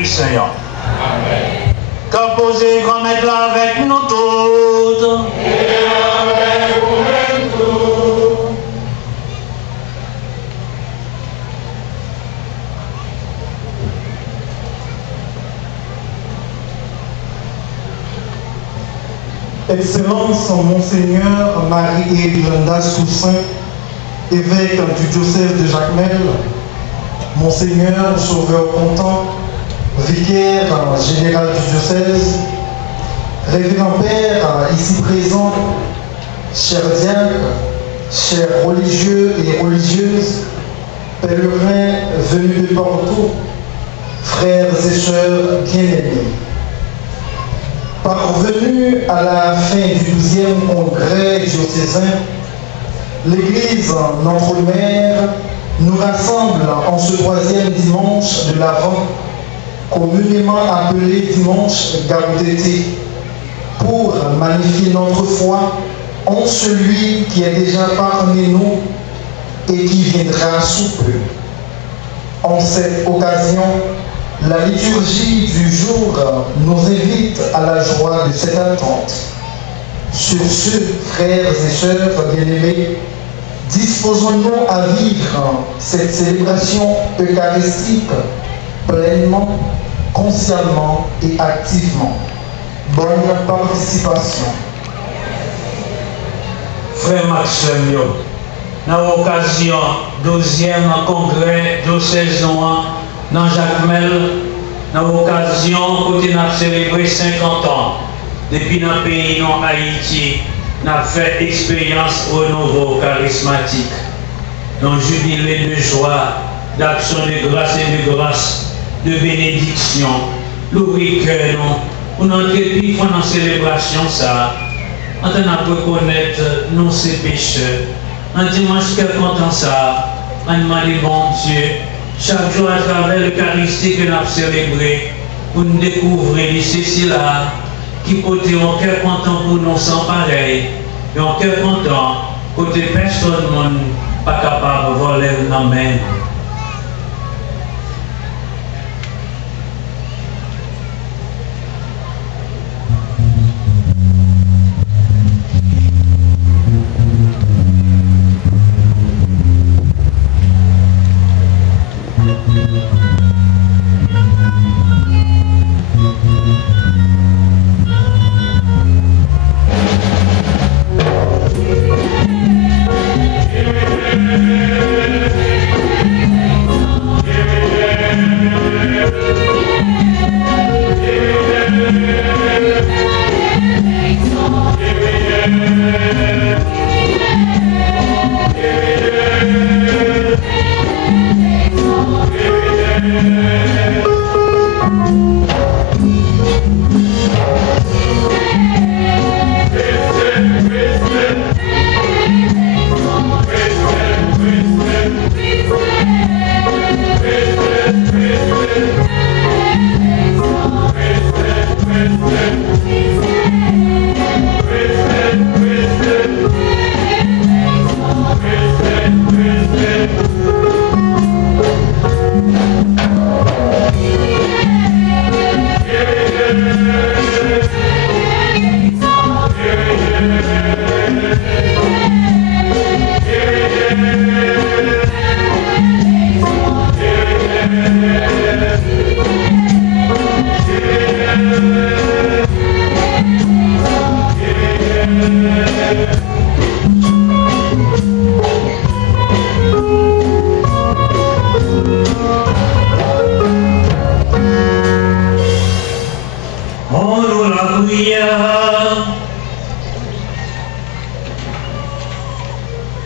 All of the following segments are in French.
l'Esprit Saint. Amen. Composez comme être là avec nous toutes. Et avec vous-même tous. Excellence, Monseigneur Marie-Glenda Toussaint, évêque du diocèse de Jacmel, Monseigneur Sauveur Contant, vicaire général du diocèse, Révérend Père ici présent, chers diacres, chers religieux et religieuses, pèlerins venus de partout, frères et sœurs bien-aimés. Parvenu à la fin du 12e congrès diocésain, l'Église Notre-Mère nous rassemble en ce 3e dimanche de l'Avent, communément appelé dimanche Gaudete, pour magnifier notre foi en celui qui est déjà parmi nous et qui viendra sous peu. En cette occasion, la liturgie du jour nous invite à la joie de cette attente. Sur ce, frères et sœurs bien-aimés, disposons-nous à vivre cette célébration eucharistique pleinement, consciemment et activement. Bonne participation. Frère Maxime, dans l'occasion 12e congrès diocésain dans Jacmel, dans l'occasion où nous avons célébré 50 ans, depuis notre pays, non Haïti, nous avons fait expérience au renouveau charismatique, dans jubilé de joie, d'action de grâce et de grâce, de bénédiction, l'ouvrir cœur, nous, pour notre pays, pendant la célébration, ça, on a reconnaître nous ces pécheurs. Un dimanche, quel content ça, on demande bon Dieu. Chaque jour, à travers l'Eucharistie que nous avons célébré, pour nous découvrir ceci là, qui peut être un cœur content pour nous sans pareil, et un cœur content, côté personne n'est pas capable de voler dans la main.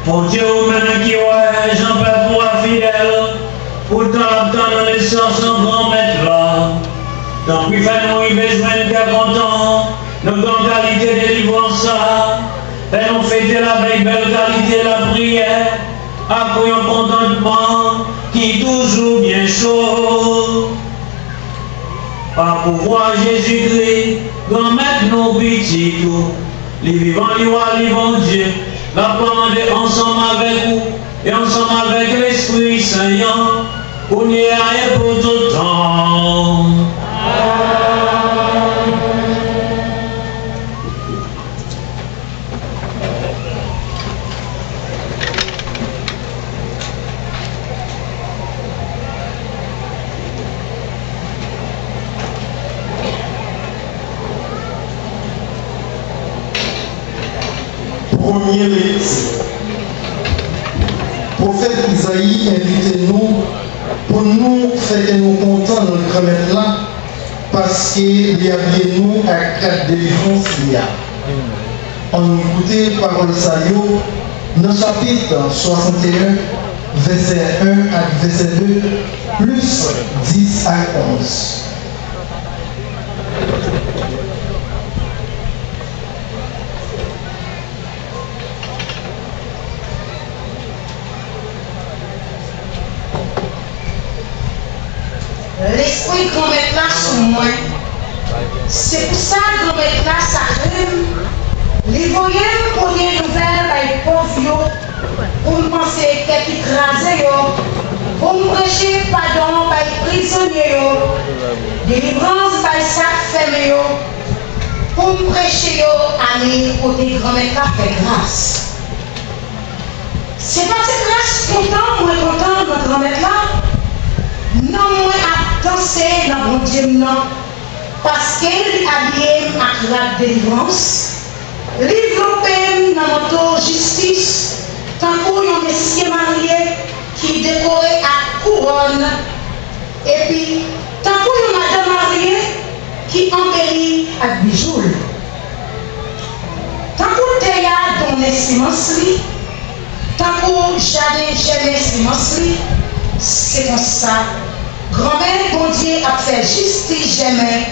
Pour Dieu, maintenant qui est Jean-Pierre pour fidèle, pourtant dans les sens en grand maître là. Donc, il fait nous besoin de faire content, nos grandes qualités de délivrance, et nous fêter la belle qualité de la prière, après un contentement qui est toujours bien chaud. Par pouvoir Jésus-Christ, grand maître nos petits tout, les vivants, les rois, les bons dieux, la commander ensemble avec vous et ensemble avec l'Esprit Saint, On y a pour tout le temps. Premier lecture. Prophète Isaïe, invitez-nous pour nous faire que nous comptons notre remettre là, parce qu'il y a bien nous à 4 délivrances il y a. On écoute parole Sayo dans le chapitre 61, verset 1 à verset 2, plus 10 à 11. L'esprit grand-mère là sur moi. C'est pour ça que grand-mère là, ça rime. Les voyants pour les nouvelles avec pauvres, pour me penser qu'elle écrasé, pour me prêcher pardon par les prisonniers, délivrance par les sacs fermés, pour me prêcher amis pour des grand-mères là fait grâce. C'est pas cette grâce content, moi content de notre grand-mère là. Non, moi à danser dans mon Dieu, non. Parce qu'elle habille à la délivrance, développer dans notre justice, tant pour un messieurs marié qui décoré à couronne, et puis tant pour une madame mariée qui embellit à bijoux. Tant pour théâtre dont les silences, tant pour jamais silence, c'est comme ça. Grand-mère, bon Dieu, a fait justice jamais,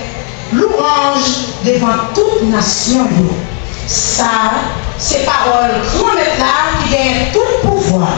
louange devant toute nation. Ça, c'est parole grand-mère là qui gagne tout le pouvoir.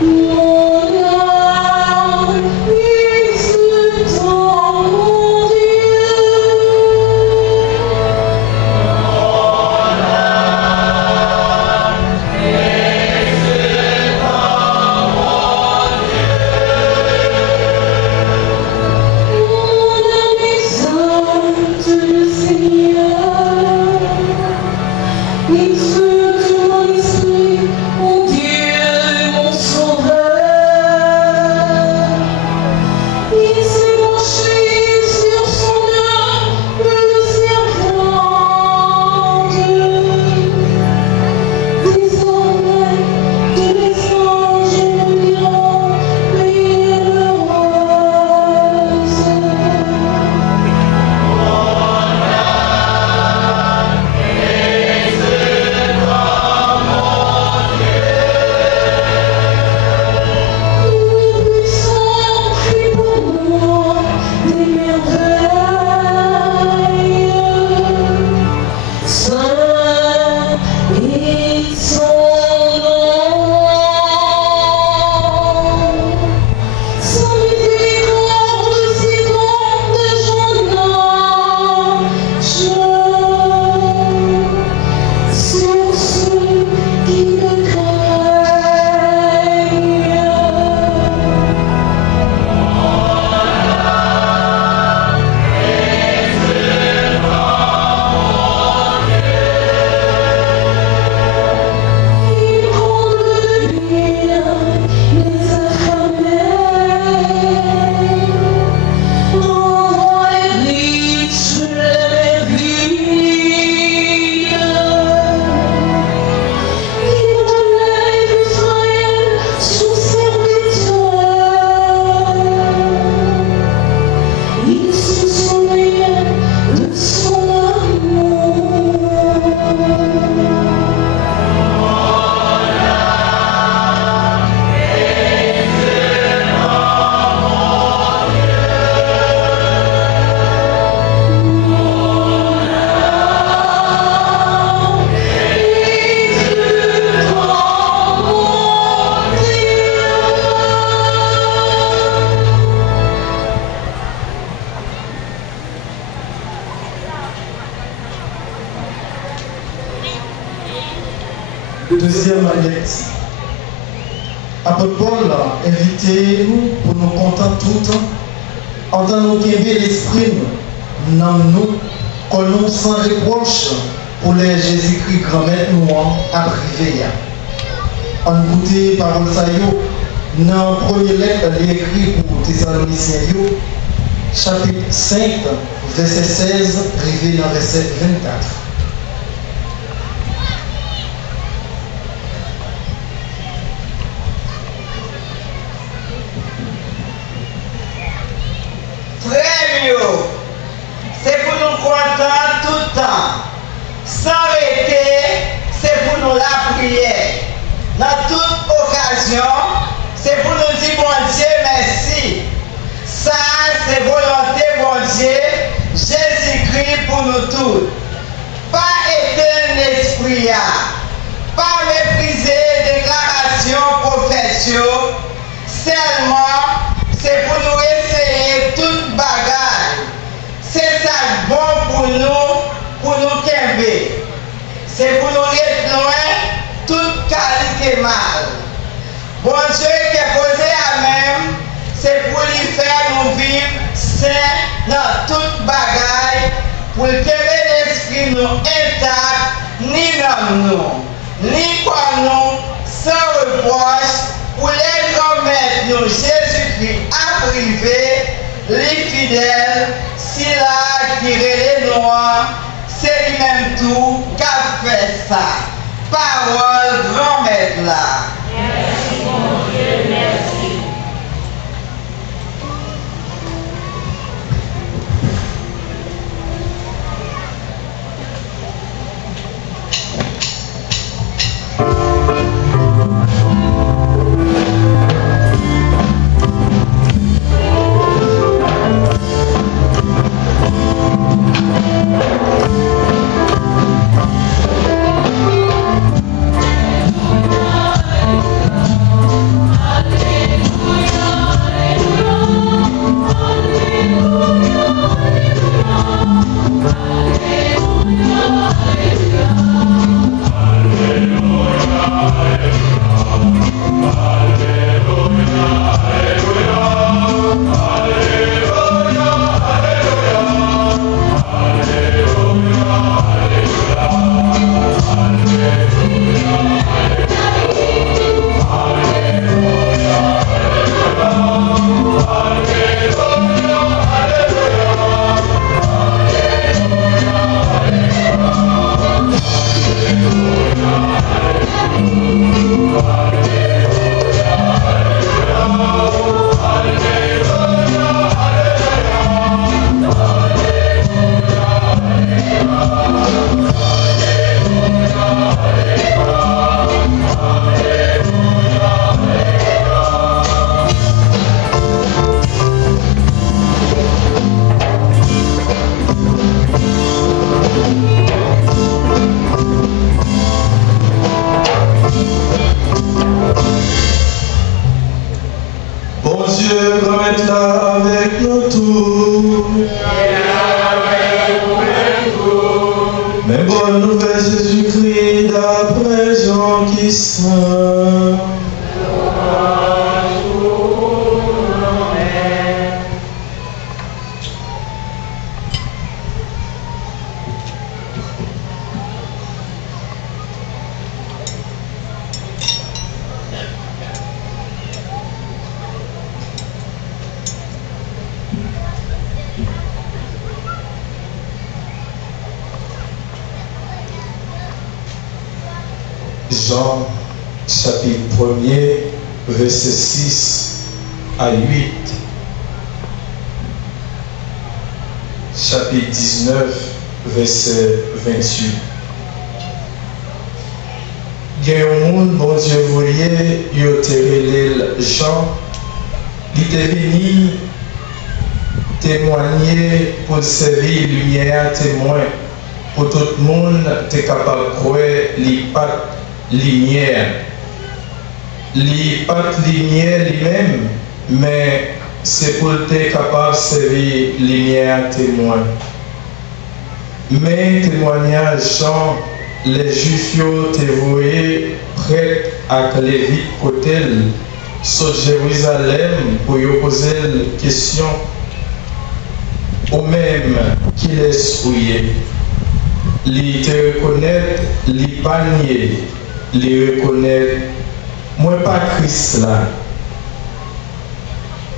Mon âme, is le temps. Deuxième lecture. Apôtre Paul invité nous pour nous contenter tout en tant nous qu'aimer l'esprit nous nous sans reproche pour les Jésus-Christ grand-mère nous à privé. En goûter parole ça yo dans première lettre écrit pour Thessaloniciens chapitre 5 verset 16 arrivé dans verset 24. C'est pour nous contenter tout le temps. Sans arrêter, c'est pour nous la prière. Dans toute occasion, c'est pour nous dire bon Dieu merci. Ça, c'est volonté bon Dieu, Jésus-Christ pour nous tous. Pas éteindre l'esprit, pas mépriser les déclarations professionnelles, seulement c'est pour nous essayer toute bagaille. C'est ça bon pour nous qu'aimer. C'est pour nous être loin toute qualité mal. Bon Dieu qui est posé à même, c'est pour lui faire nous vivre sains dans toute bagaille, pour que l'esprit nous intact, ni dans nous, ni quoi nous, sans reproche, pour les commettre nous Jésus-Christ à privé, les fidèles, si là qui les noirs, c'est lui-même tout qu'a fait ça. Parole grand maître là. Merci mon Dieu, merci. Jean, chapitre 1er, verset 6 à 8. Chapitre 19, verset 28. Il y a un monde, bon Dieu voulait, il a terré Jean, il était venu témoigner pour servir lumière témoin, pour tout le monde est capable de croire les pattes lumière. Les pattes lumière lui-même, mais c'est pour être capable de servir lumière témoin. Mais témoignage Jean, les Juifs te voyaient avec les vies côté sur Jérusalem pour y poser la question au même qui laisse ouiller. Li te reconnaître, li panier, li reconnaître, moi pas Christ là.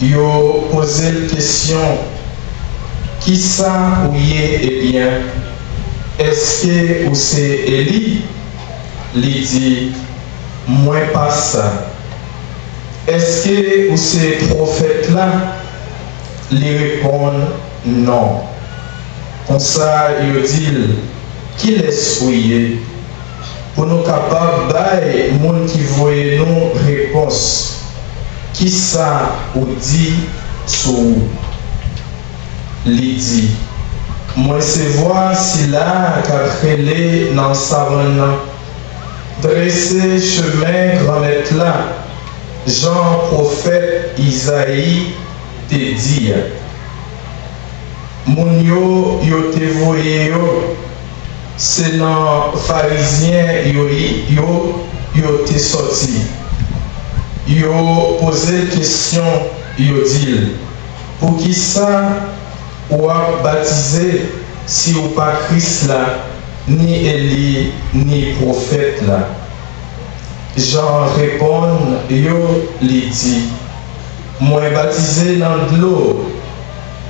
Yo posé la question, qui ça ouiller eh bien, est-ce que ou c'est Élie? Li dit, moi pas ça. Est-ce que ou c'est prophète là? Li répond, non. Comme ça, il dit, qui laisse ouiller pour nous capables de monde qui voit nous réponse. Qui ça ou dit sous l'idi. Moi, c'est voir si là, qu'a créé dans savane, dresser chemin grand-maître là, Jean prophète Isaïe te dit. Moun yo te voye yo, c'est dans pharisien yo te sorti. Yo posé question, yo dit, pour qui ça ou a baptisé si ou pas Christ là, ni Élie, ni prophète là. Jean répond, yo li dit, moi baptisé dans de l'eau.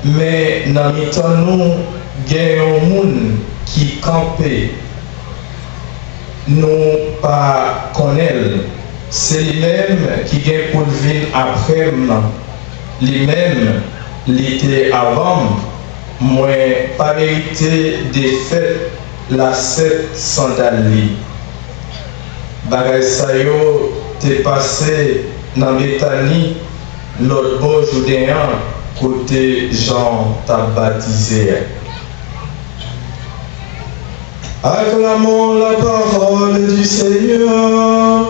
Mais dans le temps, nous avons un monde qui campait, nous pas connaître. C'est lui-même qui vient pour venir après moi. Lui-même, il était avant. Moi, pas mérité des fêtes, la 7 sandales. Bagay sa yo te passé dans Bethanie, l'autre beau Judéen. Côté Jean t'a baptisé. Acclamons la parole du Seigneur.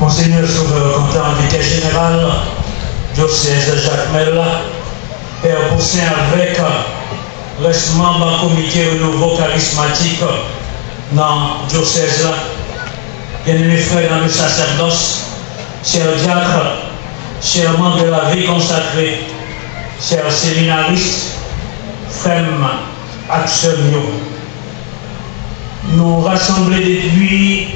Monseigneur Sauveur Quentin, vicaire général, diocèse de Jacmel, Père Poussin avec reste membre du comité renouveau charismatique dans le diocèse, bien-aimés frères dans le sacerdoce, chers diacres, chers membres de la vie consacrée, chers séminaristes, frères, acteurs, nous rassemblés depuis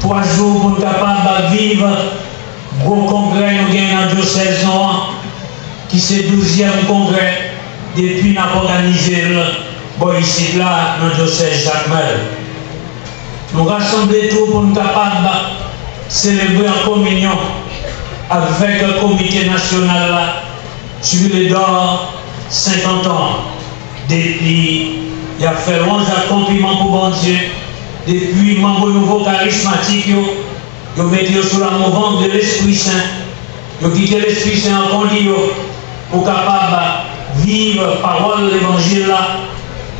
3 jours pour être capables de vivre le gros congrès nous gagnons dans le diocèse qui c'est le 12e congrès depuis nous organisé ici là dans le diocèse Jacmel. Nous rassemblés tout pour être capables de célébrer en communion avec le comité national sur les d'or 50 ans. Depuis, il a fait 11 accomplissements pour bon Dieu. Depuis membre nouveau charismatique, ils mettent sous la mouvance de l'Esprit Saint, ils quittent l'Esprit Saint en conduit pour capable vivre la parole de l'évangile là,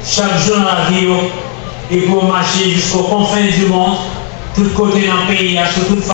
chaque jour dans la vie, et pour marcher jusqu'aux confins du monde, tout côté dans le pays, sur toute